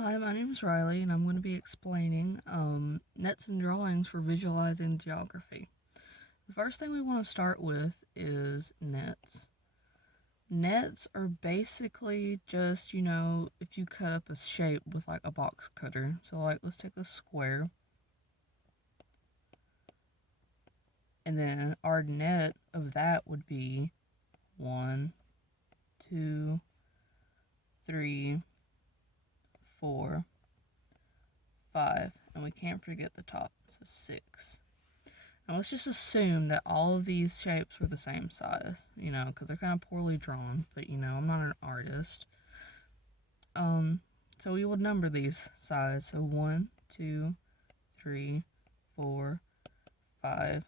Hi, my name is Riley, and I'm going to be explaining nets and drawings for visualizing geography. The first thing we want to start with is nets. Nets are basically just, if you cut up a shape with like a box cutter. So, like, let's take a square, and then our net of that would be 1, 2, 3, 4, 5, and we can't forget the top, so 6. Now let's just assume that all of these shapes were the same size, because they're kind of poorly drawn, but I'm not an artist. So we would number these size. So 1, 2, 3, 4, 5,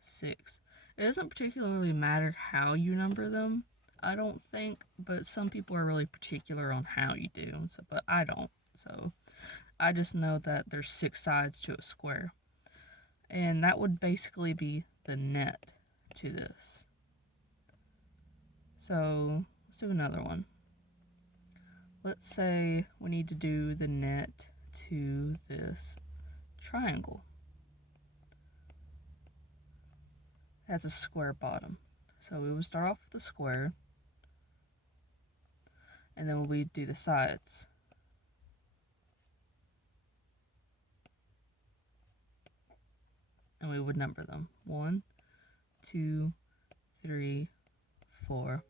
6. It doesn't particularly matter how you number them, I don't think, but some people are really particular on how you do, but I don't. So I just know that there's 6 sides to a square. And that would basically be the net to this. So let's do another one. Let's say we need to do the net to this triangle. It has a square bottom. So we would start off with the square, and then we do the sides. And we would number them. 1, 2, 3, 4,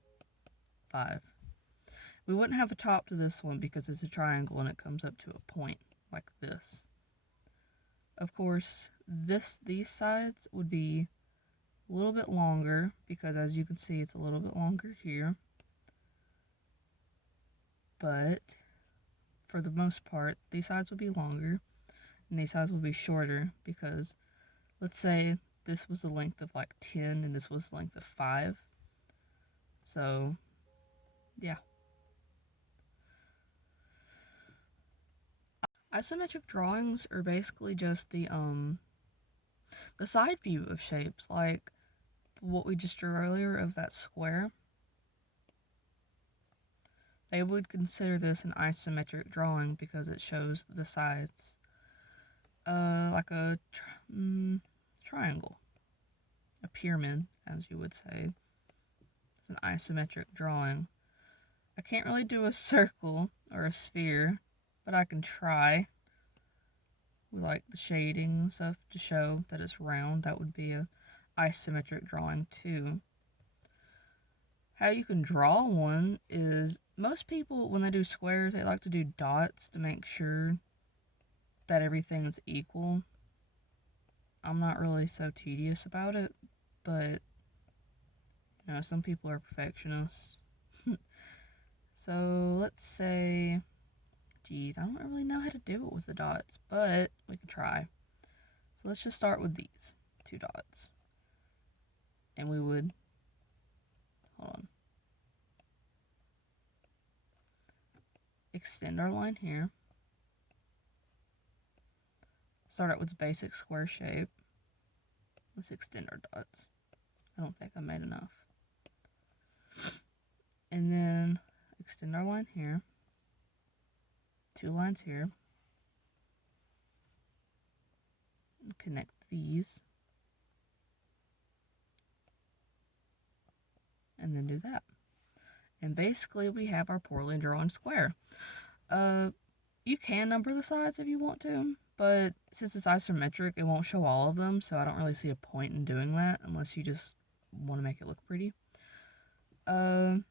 5. We wouldn't have a top to this one because it's a triangle and it comes up to a point like this. Of course, these sides would be a little bit longer because, as you can see, it's a little bit longer here. But for the most part, these sides would be longer and these sides would be shorter because, let's say this was the length of like 10 and this was the length of 5. So, yeah. Isometric drawings are basically just the side view of shapes, like what we just drew earlier of that square. They would consider this an isometric drawing because it shows the sides, like a triangle, a pyramid, as you would say. It's an isometric drawing. I can't really do a circle or a sphere, but I can try. We like the shading and stuff to show that it's round. That would be a isometric drawing too. How you can draw one is, most people, when they do squares, they like to do dots to make sure that everything is equal. I'm not really so tedious about it, but some people are perfectionists. So let's say, geez, I don't really know how to do it with the dots, but we can try. So let's just start with these 2 dots. And we would, hold on, extend our line here. Start out with the basic square shape. Let's extend our dots. I don't think I made enough. And then extend our line here. 2 lines here. Connect these. And then do that. And basically we have our poorly drawn square. You can number the sides if you want to, but since it's isometric, it won't show all of them, so I don't really see a point in doing that unless you just want to make it look pretty. Isometric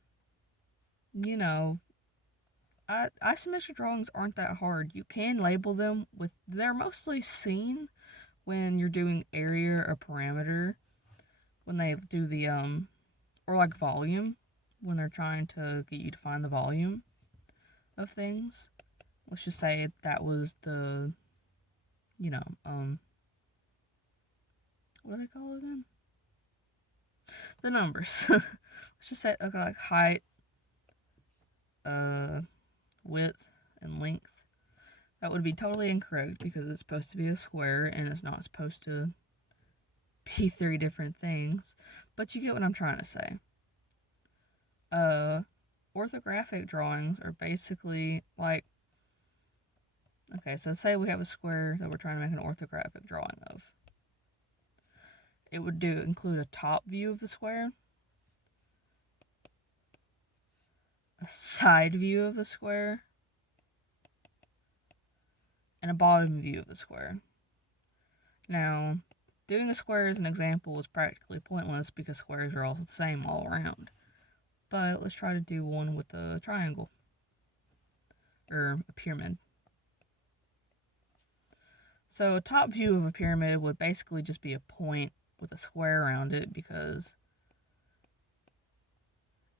drawings aren't that hard. You can label them with, they're mostly seen when you're doing area or parameter, when they do the, or like volume, when they're trying to get you to find the volume of things. Let's just say that was the, what do they call it again? The numbers. Let's just say, okay, like height, width, and length. That would be totally incorrect because it's supposed to be a square and it's not supposed to be 3 different things. But you get what I'm trying to say. Orthographic drawings are basically like Okay, so say we have a square that we're trying to make an orthographic drawing of. It would include a top view of the square, a side view of the square, and a bottom view of the square. Now, doing a square as an example is practically pointless because squares are all the same all around. But let's try to do one with a triangle, or a pyramid. So a top view of a pyramid would basically just be a point with a square around it because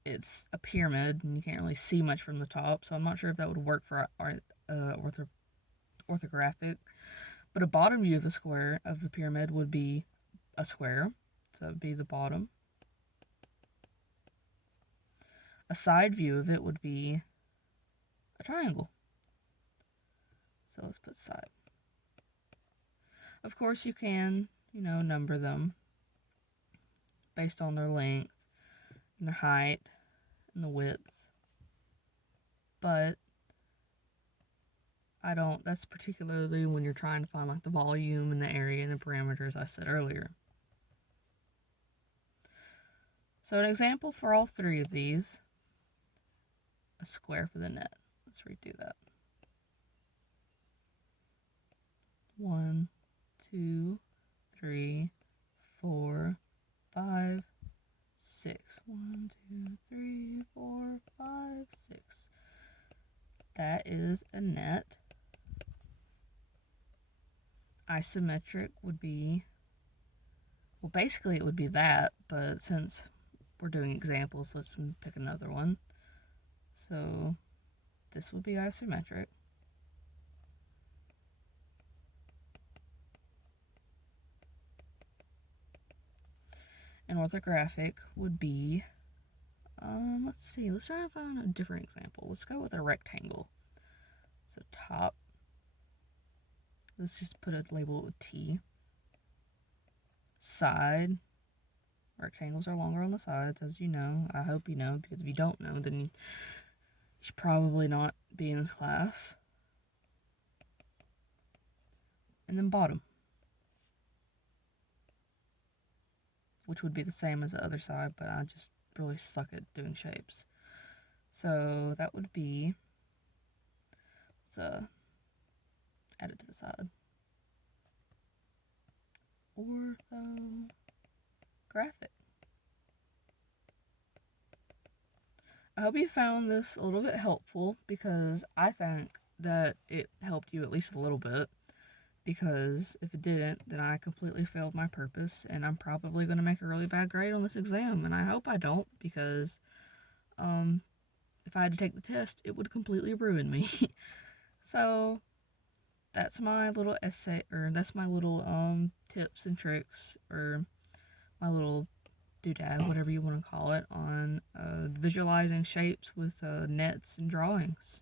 it's a pyramid and you can't really see much from the top, so I'm not sure if that would work for orthographic. But a bottom view of the square of the pyramid would be a square, so it would be the bottom. A side view of it would be a triangle. So let's put side. Of course, you can, number them based on their length and their height and the width. But that's particularly when you're trying to find like the volume and the area and the parameters I said earlier. So an example for all three of these, a square for the net. Let's redo that. 1, 2, 3, 4, 5, 6. 1, 2, 3, 4, 5, 6. That is a net. Isometric would be, well, basically it would be that, but since we're doing examples, let's pick another one. So this would be isometric. And orthographic would be, let's try to find a different example. Let's go with a rectangle. So top, let's just put a label with T. Side, rectangles are longer on the sides, as you know. I hope you know, because if you don't know, then you should probably not be in this class. And then bottom, which would be the same as the other side, but I just really suck at doing shapes. So that would be, let's add it to the side. Orthographic. I hope you found this a little bit helpful because I think that it helped you at least a little bit, because if it didn't, then I completely failed my purpose and I'm probably going to make a really bad grade on this exam, and I hope I don't, because if I had to take the test, it would completely ruin me. So that's my little essay, or that's my little tips and tricks, or my little doodad, whatever you want to call it, on visualizing shapes with nets and drawings.